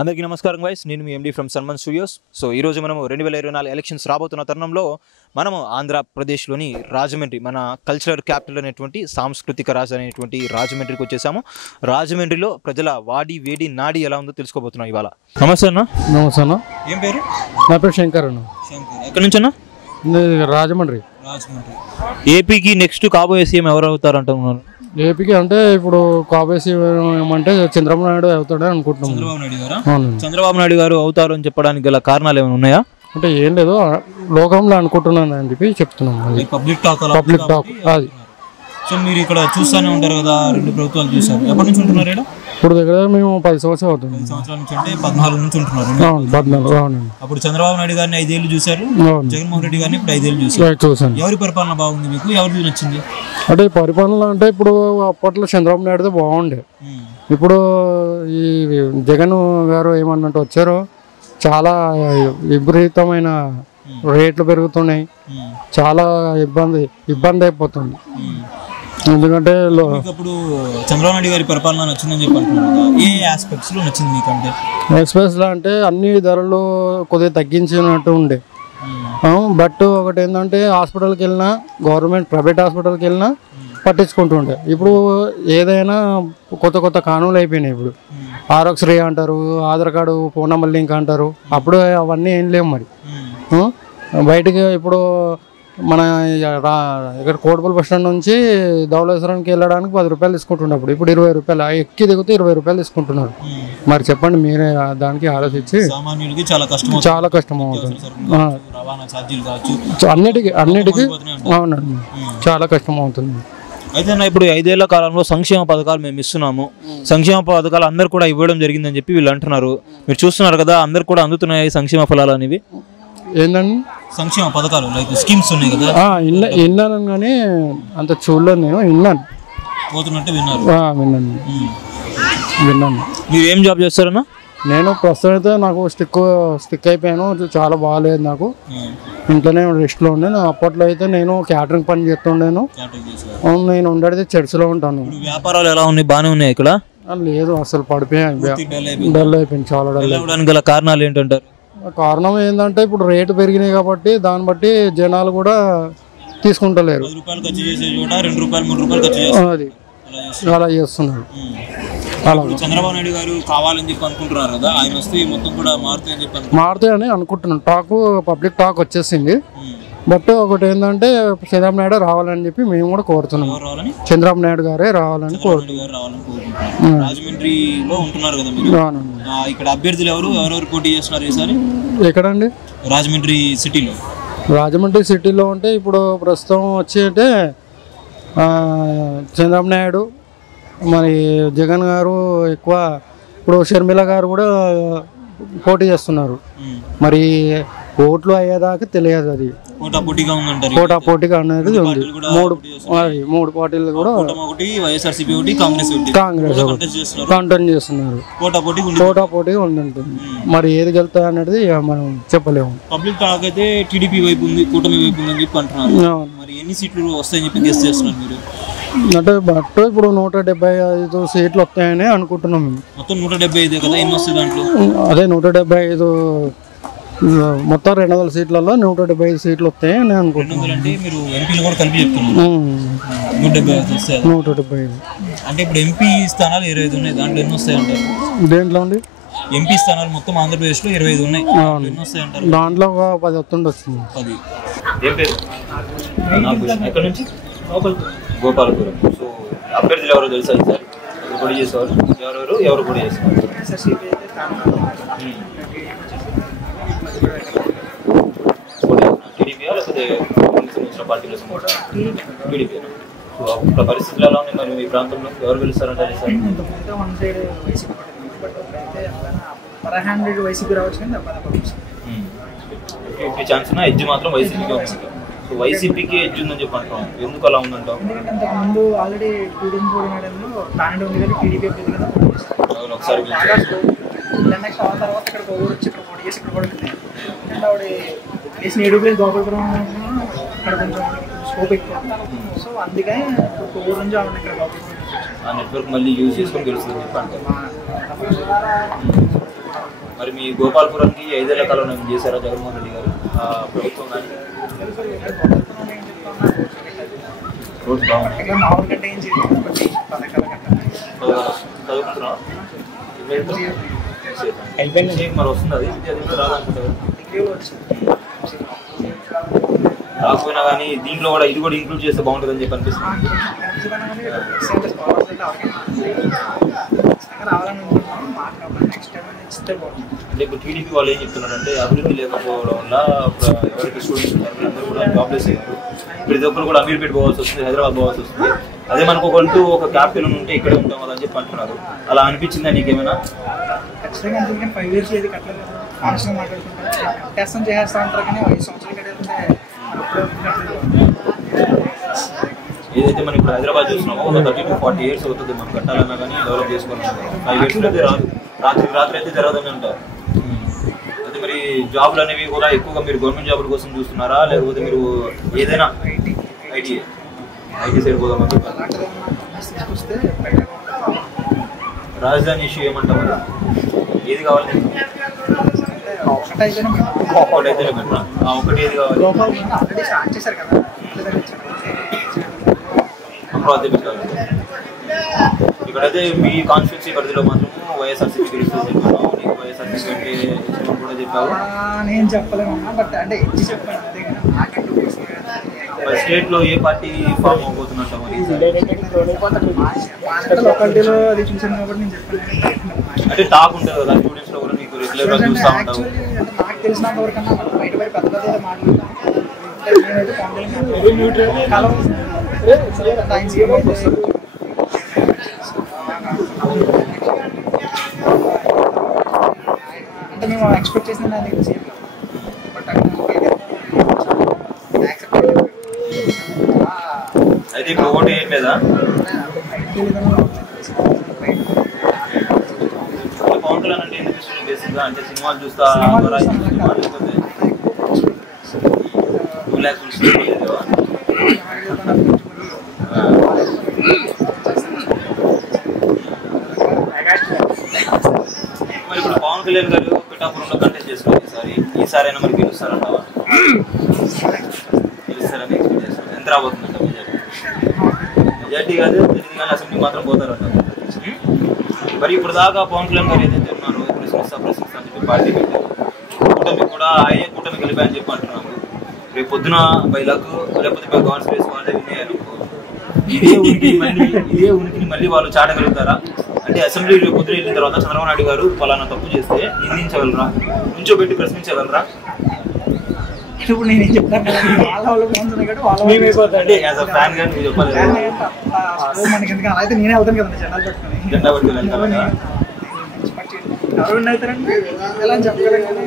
అందరికీ నమస్కారం గైస్, నేను మీ ఎండి ఫ్రమ్ సన్మన్ స్టూడియోస్. సో ఈరోజు మనము 2024 ఎలక్షన్స్ రాబోతున్న తరుణంలో మనము ఆంధ్రప్రదేశ్లోని రాజమండ్రి, మన కల్చరల్ క్యాపిటల్ అనేటువంటి సాంస్కృతిక రాజు అనేటువంటి రాజమండ్రికి వచ్చేసాము. రాజమండ్రిలో ప్రజల వాడి వేడి నాడి ఎలా ఉందో తెలుసుకోబోతున్నాం ఇవాళ. నమస్తే అన్న. నమస్తే అన్న. ఏం పేరు? నా పేరు శంకర్ అన్న. ఎక్కడి నుంచి అన్న? రాజమండ్రి. ఏపీకి నెక్స్ట్ కాబోయే సీఎం ఎవరు అవుతారు అంటున్నారు? ఏపీకి అంటే ఇప్పుడు కాబోయే ఏమంటే చంద్రబాబు నాయుడు అవుతాడని అనుకుంటున్నాం. చంద్రబాబు నాయుడు గారు అవుతారు అని చెప్పడానికి గల కారణాలు ఏమైనా ఉన్నాయా? అంటే ఏం లేదు, లోకంలో అనుకుంటున్నాను అని చెప్పి చెప్తున్నాం. పబ్లిక్ టాక్ అది. సో మీరు ఇక్కడ చూస్తూనే ఉంటారు కదా, రెండు ప్రభుత్వాలు చూసారు. ఎప్పటి నుంచి ఉంటున్నారు ఇక్కడ? ఇప్పుడు దగ్గర మేము 10 సంవత్సరాలు అవుతుంది. 10 సంవత్సరాల నుంచి అంటే 14 నుంచి ఉంటున్నారు. 14. అవునండి. అప్పుడు చంద్రబాబు నాయుడు గారిని 5 ఏళ్ళు చూశారు, జగన్మోహన్ రెడ్డి గారిని ఇప్పుడు 5 ఏళ్ళు చూసారు. ఎవరి పరిపాలన బాగుంది మీకు? ఎవరిది నచ్చింది? అంటే పరిపాలన అంటే ఇప్పుడు అప్పట్లో చంద్రబాబు నాయుడుతో బాగుండే. ఇప్పుడు ఈ జగన్ గారు ఏమన్నట్టు వచ్చారో చాలా విపరీతమైన రేట్లు పెరుగుతున్నాయి, చాలా ఇబ్బంది అయిపోతుంది. ఎందుకంటే ఇప్పుడు చంద్రబాబు నాయుడు గారి పరిపాలన నచ్చిందని చెప్పి అంటున్నారు. ఏ ఆస్పెక్ట్స్ లో నచ్చింది మీకు? అంటే ఎక్స్ప్రెస్ లో అంటే అన్ని ధరలు కొద్దిగా తగ్గించినట్టు ఉండే. బట్ ఒకటి ఏంటంటే హాస్పిటల్కి వెళ్ళినా, ప్రైవేట్ హాస్పిటల్కి వెళ్ళినా పట్టించుకుంటుండే. ఇప్పుడు ఏదైనా కొత్త కానూలు అయిపోయినాయి. ఇప్పుడు ఆరోగ్యశ్రీ అంటారు, Aadhaar card, phone number link అంటారు. అప్పుడు అవన్నీ ఏం లేవు. మరి బయటకి ఇప్పుడు మన ఇక్కడ కోటపల్లి బస్ స్టాండ్ నుంచి ధవళేశ్వరానికి వెళ్ళడానికి 10 రూపాయలు తీసుకుంటుండే. ఇప్పుడు 20 రూపాయలు, ఎక్కి దిగితే 20 రూపాయలు తీసుకుంటున్నారు. మరి చెప్పండి, మీరే దానికి ఆలోచించి. చాలా కష్టం అవుతుంది అన్నిటికీ. అవునండి, చాలా కష్టం అవుతుంది. అయితే ఇప్పుడు 5 ఏళ్ల కాలంలో సంక్షేమ పథకాలు మేము ఇస్తున్నాము, సంక్షేమ పథకాలు అందరు కూడా ఇవ్వడం జరిగిందని చెప్పి వీళ్ళు అంటున్నారు. మీరు చూస్తున్నారు కదా, అందరు కూడా అందుతున్నాయి సంక్షేమ ఫలాలు అనేవి. ఏంటండి సంక్షేమ పథకాలు, లైక్ స్కీమ్స్ ఉన్నాయి కదా? విన్నాను కానీ అంత చూడలేదు. నేను విన్నాను. విన్నాను. మీరు ఏం జాబ్ చేస్తారన్నా? నేను ప్రస్తుతం అయితే నాకు స్టిక్ అయిపోయాను. చాలా బాగాలేదు నాకు. ఇంట్లోనే రెస్ట్లో ఉండే. అప్పట్లో అయితే నేను క్యాటరింగ్ పని చేస్తుండేను. నేను ఉండేది చర్చిలో ఉంటాను. వ్యాపారాలు ఎలా ఉన్నాయి? బాగానే ఉన్నాయి ఇక్కడ? లేదు, అసలు పడిపోయాను. డల్ అయిపోయింది, చాలా డల్ అయిపోయింది. గల కారణాలు ఏంటంటారు? కారణం ఏంటంటే ఇప్పుడు రేటు పెరిగినాయి కాబట్టి దాన్ని బట్టి జనాలు కూడా తీసుకుంటలేరు. అది అలా చేస్తున్నారు. చంద్రబాబు నాయుడు గారు కావాలని చెప్పి అనుకుంటున్నారు కదా, ఆయన వస్తే మొత్తం కూడా మారుతాయని అనుకుంటున్నాను. పబ్లిక్ టాక్ వచ్చేసింది. బట్ ఒకటి ఏంటంటే చంద్రబాబు నాయుడు రావాలని చెప్పి మేము కూడా కోరుతున్నాం. చంద్రబాబు నాయుడు గారే రావాలని కోరుతున్నాం. రాజమండ్రిలో ఉంటున్నారు కదా మీరు, ఇక్కడ అభ్యర్థులు ఎవరెవరు పోటీ చేస్తున్నారు ఈసారి? ఎక్కడండి? రాజమండ్రి సిటీలో. రాజమండ్రి సిటీలో అంటే ఇప్పుడు ప్రస్తుతం వచ్చి అంటే చంద్రబాబు నాయుడు, మరి జగన్ గారు ఎక్కువ. ఇప్పుడు షర్మిల గారు కూడా పోటీ చేస్తున్నారు. మరి ఓట్లు అయ్యేదాకా తెలియదు. అది పోటాపోటీగా అనేది ఉంది. మూడు పార్టీలు కూడా కాంగ్రెస్ కంటెంట్ చేస్తున్నారు. పోటాపోటీగా ఉంటుంది. మరి ఏది గెలుతా అనేది మనం చెప్పలేము. పబ్లిక్ టాక్ అయితే టీడీపీ వైపు ఉంది, కూటమి వైపు ఉంది అని చెప్పి అంటున్నారు. మరి ఎన్ని సీట్లు వస్తాయని చెప్పి గెస్ చేస్తున్నారు మీరు? అంటే బట్ ఇప్పుడు 175 సీట్లు వస్తాయని అనుకుంటున్నాం మేము. మొత్తం 175 కదా, ఎన్ని వస్తాయి దాంట్లో? అదే 175, మొత్తం 200 సీట్లలో 175 సీట్లు వస్తాయని నేను అనుకుంటున్నాను. 175 అంటే ఇప్పుడు ఎంపీ స్థానాలు 25 ఉన్నాయి, దాంట్లో ఎన్ని వస్తాయి అంటారు? దేంట్లో అండి? ఎంపీ స్థానాలు మొత్తం ఆంధ్రప్రదేశ్ లో 25 ఉన్నాయి, ఎన్ని వస్తాయి అంటారు? దాంట్లో ఒక 10 వస్తుంది. 10. ఎక్కడి నుంచి? గోపాలపురం. సో అభ్యర్థులు ఎవరో తెలుసా సార్? పోటీ చేసేవారు ఎవరు పోటీ చేసేవారు? టీడీపీయా లేకపోతే సంబంధించిన పార్టీలో? టీడీపీ. సో పరిస్థితులు ఎలా ఉన్నాయి మరి మీ ప్రాంతంలో? ఎవరు గెలుస్తారంటారు సార్? ఛాన్స్ ఉన్నా ఎడ్జ్ మాత్రం వైసీపీకి ఉంది. సో వైసీపీకి ఎడ్జ్ ఉందని చెప్పి అంటాం. ఎందుకు అలా ఉందంటాం? ముందు ఆల్రెడీ 2024 ప్లాన్ ఉంది కదా, టీడీపీ ఒకసారి తర్వాత ఇక్కడ వచ్చి ఇక్కడ పోటీ చేసి ఇక్కడ కూడా అండ్ ఆవిడ వేసిన 7 ప్లేస్ గోపాలపురం ఇక్కడ కొంచెం స్కోప్ ఎక్కువ. సో అందుకని ఊరు నుంచి ఆవిడ ఇక్కడ గోపాలపురం నెట్వర్క్ మళ్ళీ యూజ్ చేసుకొని తెలుస్తుంది. మరి మీ గోపాలపురానికి 5 ఏళ్ల కాలంలో ఏం చేశారా జగన్మోహన్ రెడ్డి గారు ప్రభుత్వం కానీ? రోడ్స్ బాగున్నాయి. మామూలు గంట ఏం చేయాలి పథకాల గంట చదువుకుంటున్నా అయిపోయింది. మరి వస్తుంది అది విద్యార్థులు రాదనుకుంటారు. డిగ్రీలో వచ్చింది రాకపోయినా కానీ దీంట్లో కూడా ఇది కూడా ఇంక్లూడ్ చేస్తే బాగుంటుందని చెప్పి అనిపిస్తుంది. రావాలని అనుకుంటున్నాం. నెక్స్ట్ టైం ఇస్తే బాగుంటుంది. అంటే ఇప్పుడు టీడీపీ వాళ్ళు ఏం చెప్తున్నారంటే అభివృద్ధి లేకపోవడం వల్ల ఎవరైతే స్టూడెంట్స్ ఉంటారో అందరూ కూడా జాబ్లెస్ అయ్యారు. ప్రతి ఒక్కరు కూడా అమీర్పేట పోవాల్సి వస్తుంది, హైదరాబాద్ పోవాల్సి వస్తుంది. అదే మనకు ఒక క్యాపిటల్ ఉంటే ఇక్కడే ఉంటాం కదా అని చెప్పి అంటున్నారు. అలా అనిపించిందా నీకేమైనా? ఖచ్చితంగా అందుకని 5 years ఏది కట్టలేదు. కాన్స్టెంట్ మాట్లాడుకుంటారు టెస్ట్ చేసేస్తా ఉంటారు కానీ 5 సంవత్సరాలు కట్టేదంటే ఏదైతే మనం ఇప్పుడు హైదరాబాద్ చూస్తున్నామో ఒక 30 to 40 years అవుతుంది మనం కట్టాలన్నా కానీ డెవలప్ చేసుకోవాలన్నా 5 years అయితే రాదు. రాత్రి అయితే జరగదని అంటారు. అయితే మరి జాబ్లు అనేవి కూడా ఎక్కువగా మీరు గవర్నమెంట్ జాబుల కోసం చూస్తున్నారా లేకపోతే మీరు ఏదైనా ఐటీ సైడ్ పోదామని చెప్పారు? రాజధాని ఇష్యూ ఏమంటారు? ఏది కావాలి? ఒకటైతే పెట్టరా? ఒకటి ఏది కావాలి? స్టార్ట్ చేశారు కదా అమరావతి పెట్టాలి. ఇక్కడైతే మీ కాన్స్టిట్యూన్సీ పరిధిలో మాత్రం వైఎస్ఆర్సీపీ గెలుస్తుంది చెప్పాను. నీకు వైఎస్ఆర్సీపీ అంటే ఇష్టం కూడా చెప్పావు. నేను చెప్పలేమన్నా బట్ అంటే ఇచ్చి చెప్పాను అంతే కానీ నాకంటూ స్టేట్ లో ఏ పార్టీ ఫామ్ అవబోతున్నట్టు మరి? లొకాలిటీలో అది చూసాను కాబట్టి నేను చెప్పాను. అంటే టాక్ ఉంటుంది కదా స్టూడెంట్స్ లో కూడా నీకు రెగ్యులర్ గా చూస్తూ ఉంటావు. నాకు తెలిసినంత వరకన్నా బయట పెద్ద మాట్లాడతాను. నేనైతే కలవ అంటే మేము ఎక్స్పెక్ట్ చేసిన దానికి బట్ అయితే ఇప్పుడు ఓటు వేయట్లేదా? పవన్ కళ్యాణ్ అంటే ఎందుకు ఇష్టం బేసిక్గా? అంటే సినిమాలు చూస్తా లేకపోతే 2 lakhs మరి ఇప్పుడు పవన్ కళ్యాణ్ గారు పిఠాపురంలో కంటెస్ట్ చేసుకోవాలి. ఈసారైనా మరి గెలుస్తారంటావా? గెలుస్తారని ఎక్స్పెక్ట్ చేస్తాను. ఎంత రాబోతుందంట మెజార్టీ కాదు తెలియదు కానీ అసెంబ్లీ మాత్రం పోతారంట. మరి ఇప్పుడు దాకా పవన్ కళ్యాణ్ గారు ఏదైతే ఉన్నారో ప్రశ్నిస్తా అని చెప్పి పార్టీ పెట్టారు. కూటమి కూడా ఆయనే కూటమి కలిపాయని చెప్పి అంటున్నారు. రేపు పొద్దున బై లక్ లేకపోతే బై గాడ్ స్పేస్ వాళ్ళే వినేయారు. ఇదే ఉనికిని మళ్ళీ వాళ్ళు చాటగలుగుతారా? అంటే అసెంబ్లీ రేపు పొద్దున వెళ్ళిన తర్వాత చంద్రబాబు నాయుడు గారు పలానా తప్పు చేస్తే నిందించగలరా? నుంచోబెట్టి ప్రశ్నించగలరా? ఇప్పుడు నేను ఏం చెప్తాను కదా వాళ్ళ ఫోన్స్ ఉన్నాయి కాబట్టి వాళ్ళ అంటే యాజ్ అ ఫ్యాన్ గా నువ్వు చెప్పాలి. మనకి ఎందుకు అలా అయితే నేనే అవుతాను కదా జెండాలు పెట్టుకుని. జెండా పట్టుకుని ఎవరు అవుతారంటే ఎలా అని చెప్పగలం కానీ